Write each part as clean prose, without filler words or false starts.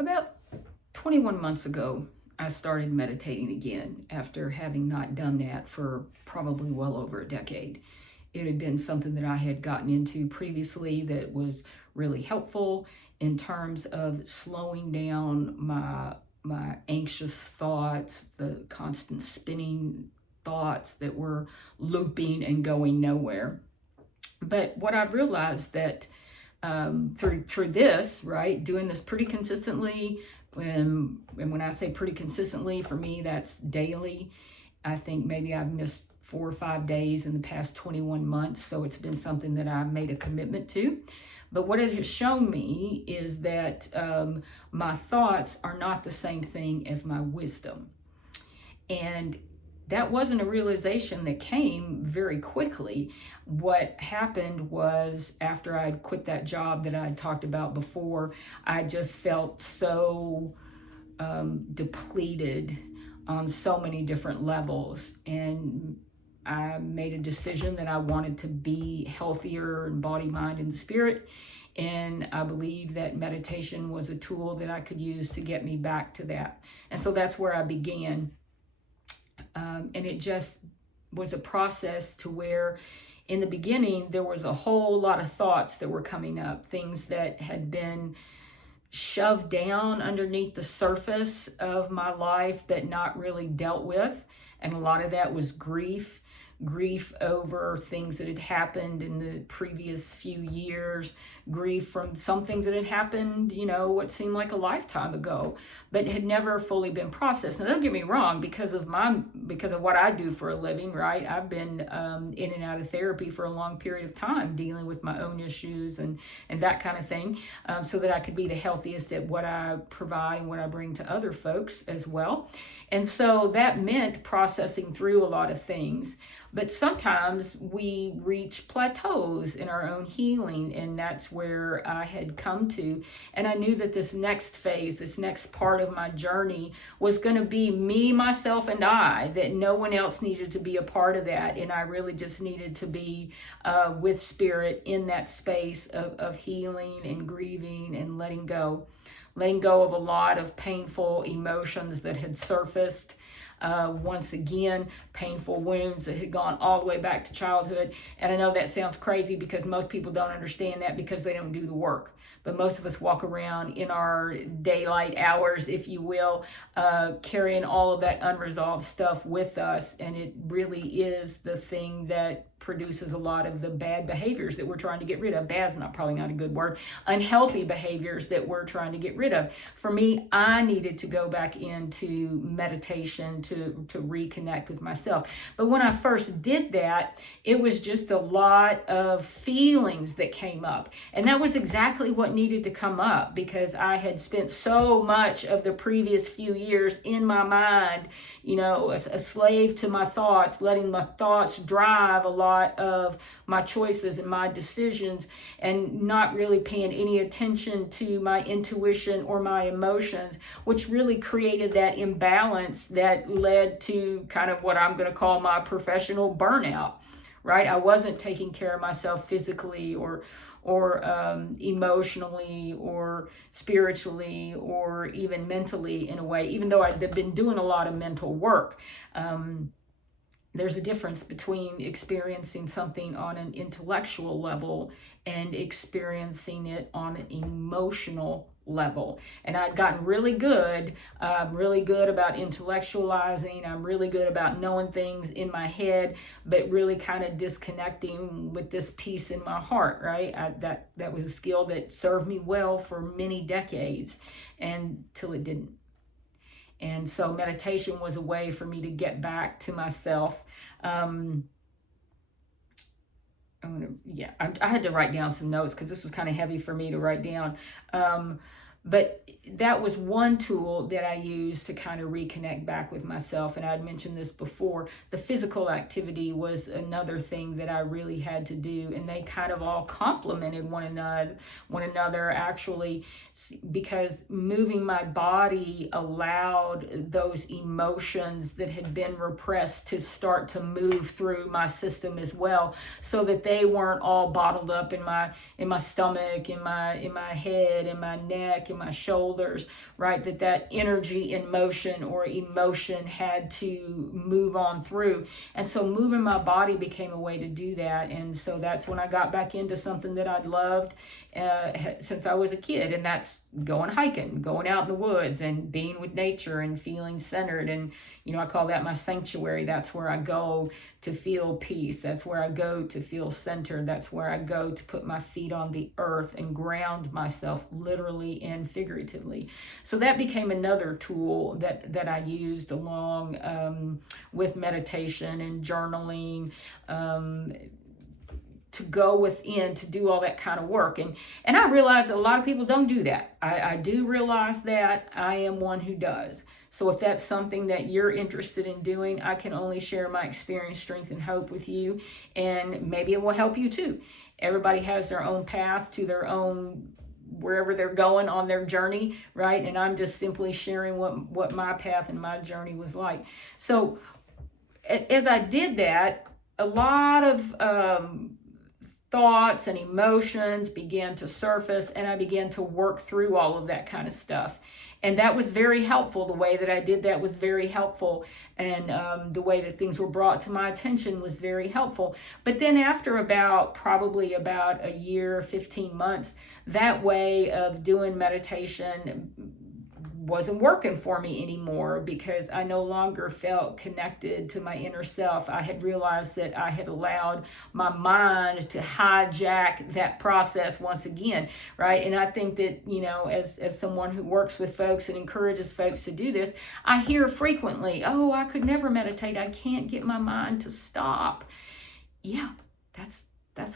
About 21 months ago, I started meditating again after having not done that for probably well over a decade. It had been something that I had gotten into previously that was really helpful in terms of slowing down my anxious thoughts, the constant spinning thoughts that were looping and going nowhere. But what I've realized that through this, right, doing this pretty consistently, and when I say pretty consistently, for me, that's daily. I think maybe I've missed 4 or 5 days in the past 21 months. So it's been something that I've made a commitment to. But what it has shown me is that my thoughts are not the same thing as my wisdom. And that wasn't a realization that came very quickly. What happened was after I'd quit that job that I'd talked about before, I just felt so depleted on so many different levels. And I made a decision that I wanted to be healthier in body, mind, and spirit. And I believe that meditation was a tool that I could use to get me back to that. And so that's where I began. And it just was a process to where in the beginning there was a whole lot of thoughts that were coming up, things that had been shoved down underneath the surface of my life but not really dealt with. And a lot of that was grief over things that had happened in the previous few years, grief from some things that had happened, what seemed like a lifetime ago, but had never fully been processed. Now, don't get me wrong, because of what I do for a living, right? I've been in and out of therapy for a long period of time, dealing with my own issues and that kind of thing, so that I could be the healthiest at what I provide and what I bring to other folks as well. And so that meant processing through a lot of things. But sometimes we reach plateaus in our own healing, and that's where I had come to. And I knew that this next phase, this next part of my journey was going to be me, myself, and I, that no one else needed to be a part of that. And I really just needed to be with spirit in that space of healing and grieving and letting go of a lot of painful emotions that had surfaced. Once again, painful wounds that had gone all the way back to childhood. And I know that sounds crazy because most people don't understand that because they don't do the work. But most of us walk around in our daylight hours, if you will, carrying all of that unresolved stuff with us. And it really is the thing that produces a lot of the bad behaviors that we're trying to get rid of. Bad's probably not a good word. Unhealthy behaviors that we're trying to get rid of. For me, I needed to go back into meditation to reconnect with myself. But when I first did that, it was just a lot of feelings that came up. And that was exactly what needed to come up, because I had spent so much of the previous few years in my mind, a slave to my thoughts, letting my thoughts drive a lot of my choices and my decisions, and not really paying any attention to my intuition or my emotions, which really created that imbalance that led to kind of what I'm going to call my professional burnout, right? I wasn't taking care of myself physically or emotionally or spiritually or even mentally in a way, even though I've been doing a lot of mental work. There's a difference between experiencing something on an intellectual level and experiencing it on an emotional level. And I'd gotten really good about intellectualizing. I'm really good about knowing things in my head, but really kind of disconnecting with this piece in my heart, right? That was a skill that served me well for many decades until it didn't. And so meditation was a way for me to get back to myself. I had to write down some notes because this was kind of heavy for me to write down. But that was one tool that I used to kind of reconnect back with myself. And I'd mentioned this before. The physical activity was another thing that I really had to do. And they kind of all complemented one another actually, because moving my body allowed those emotions that had been repressed to start to move through my system as well, so that they weren't all bottled up in my stomach, in my head, in my neck, neck and my shoulders, right? That energy in motion or emotion had to move on through. And so moving my body became a way to do that. And so that's when I got back into something that I'd loved since I was a kid, and that's going hiking, going out in the woods and being with nature and feeling centered. And I call that my sanctuary. That's where I go to feel peace. That's where I go to feel centered. That's where I go to put my feet on the earth and ground myself, literally and figuratively. So that became another tool that I used along with meditation and journaling, to go within to do all that kind of work. And I realize a lot of people don't do that. I do realize that. I am one who does. So if that's something that you're interested in doing, I can only share my experience, strength, and hope with you. And maybe it will help you too. Everybody has their own path to their own wherever they're going on their journey, right? And I'm just simply sharing what my path and my journey was like. So as I did that, a lot of thoughts and emotions began to surface, and I began to work through all of that kind of stuff. And that was very helpful. The way that I did that was very helpful. And the way that things were brought to my attention was very helpful. But then after probably about a year, 15 months, that way of doing meditation wasn't working for me anymore, because I no longer felt connected to my inner self. I had realized that I had allowed my mind to hijack that process once again, right? And I think that, as someone who works with folks and encourages folks to do this, I hear frequently, oh, I could never meditate. I can't get my mind to stop. Yeah, that's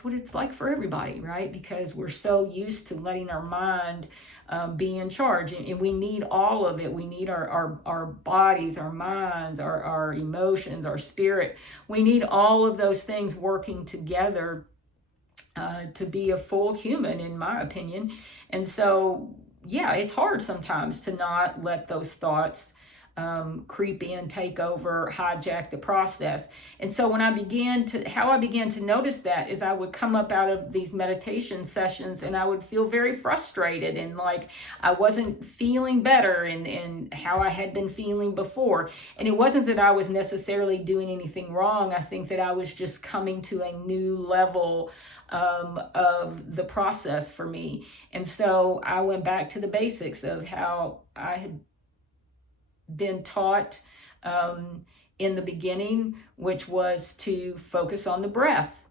what it's like for everybody, right? Because we're so used to letting our mind be in charge, and we need all of it. We need our bodies, our minds, our emotions, our spirit. We need all of those things working together to be a full human, in my opinion. And so, yeah, it's hard sometimes to not let those thoughts creep in, take over, hijack the process. And so how I began to notice that is I would come up out of these meditation sessions and I would feel very frustrated and like I wasn't feeling better in how I had been feeling before. And it wasn't that I was necessarily doing anything wrong. I think that I was just coming to a new level of the process for me. And so I went back to the basics of how I had been taught in the beginning, which was to focus on the breath.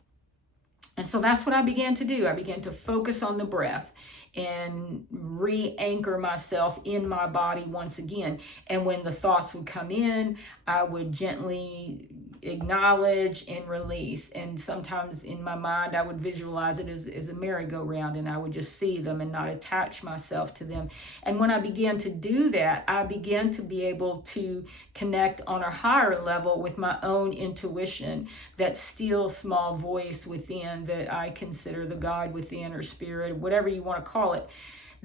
And so that's what I began to do. I began to focus on the breath and re-anchor myself in my body once again. And when the thoughts would come in, I would gently acknowledge and release. And sometimes in my mind, I would visualize it as a merry-go-round, and I would just see them and not attach myself to them. And when I began to do that, I began to be able to connect on a higher level with my own intuition, that still small voice within that I consider the God within, or spirit, whatever you want to call it.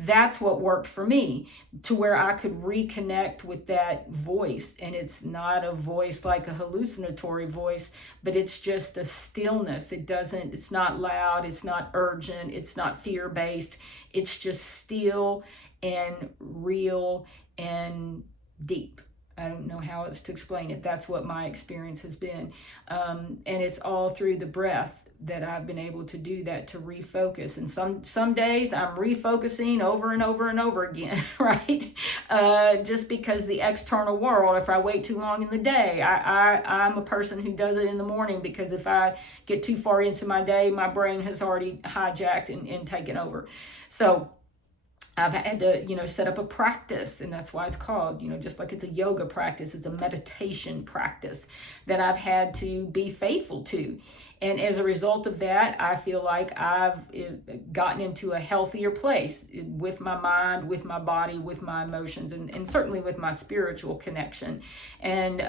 That's what worked for me, to where I could reconnect with that voice. And it's not a voice like a hallucinatory voice, but it's just a stillness. It's not loud, it's not urgent, it's not fear-based. It's just still and real and deep. I don't know how else to explain it. That's what my experience has been. And it's all through the breath that I've been able to do that, to refocus. And some days I'm refocusing over and over and over again, right? Just because the external world, if I wait too long in the day, I'm a person who does it in the morning, because if I get too far into my day, my brain has already hijacked and taken over. So I've had to, set up a practice, and that's why it's called, just like it's a yoga practice, it's a meditation practice that I've had to be faithful to. And as a result of that, I feel like I've gotten into a healthier place with my mind, with my body, with my emotions, and certainly with my spiritual connection. And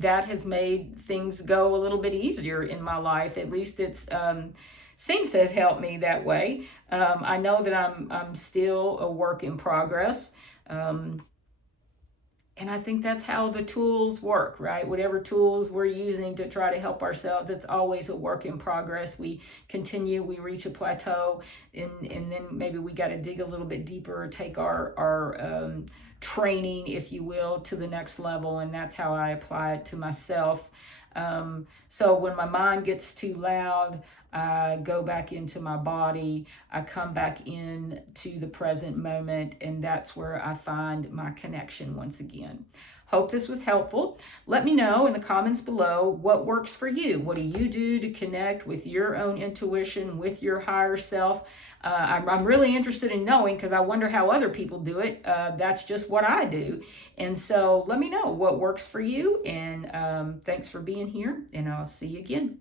that has made things go a little bit easier in my life. At least it's seems to have helped me that way. I know that I'm still a work in progress. And I think that's how the tools work, right? Whatever tools we're using to try to help ourselves, it's always a work in progress. We continue, we reach a plateau, and then maybe we got to dig a little bit deeper or take our training, if you will, to the next level. And that's how I apply it to myself. So when my mind gets too loud, I go back into my body, I come back in to the present moment, and that's where I find my connection once again. Hope this was helpful. Let me know in the comments below what works for you. What do you do to connect with your own intuition, with your higher self? I'm really interested in knowing, because I wonder how other people do it. That's just what I do. And so let me know what works for you. And thanks for being here, and I'll see you again.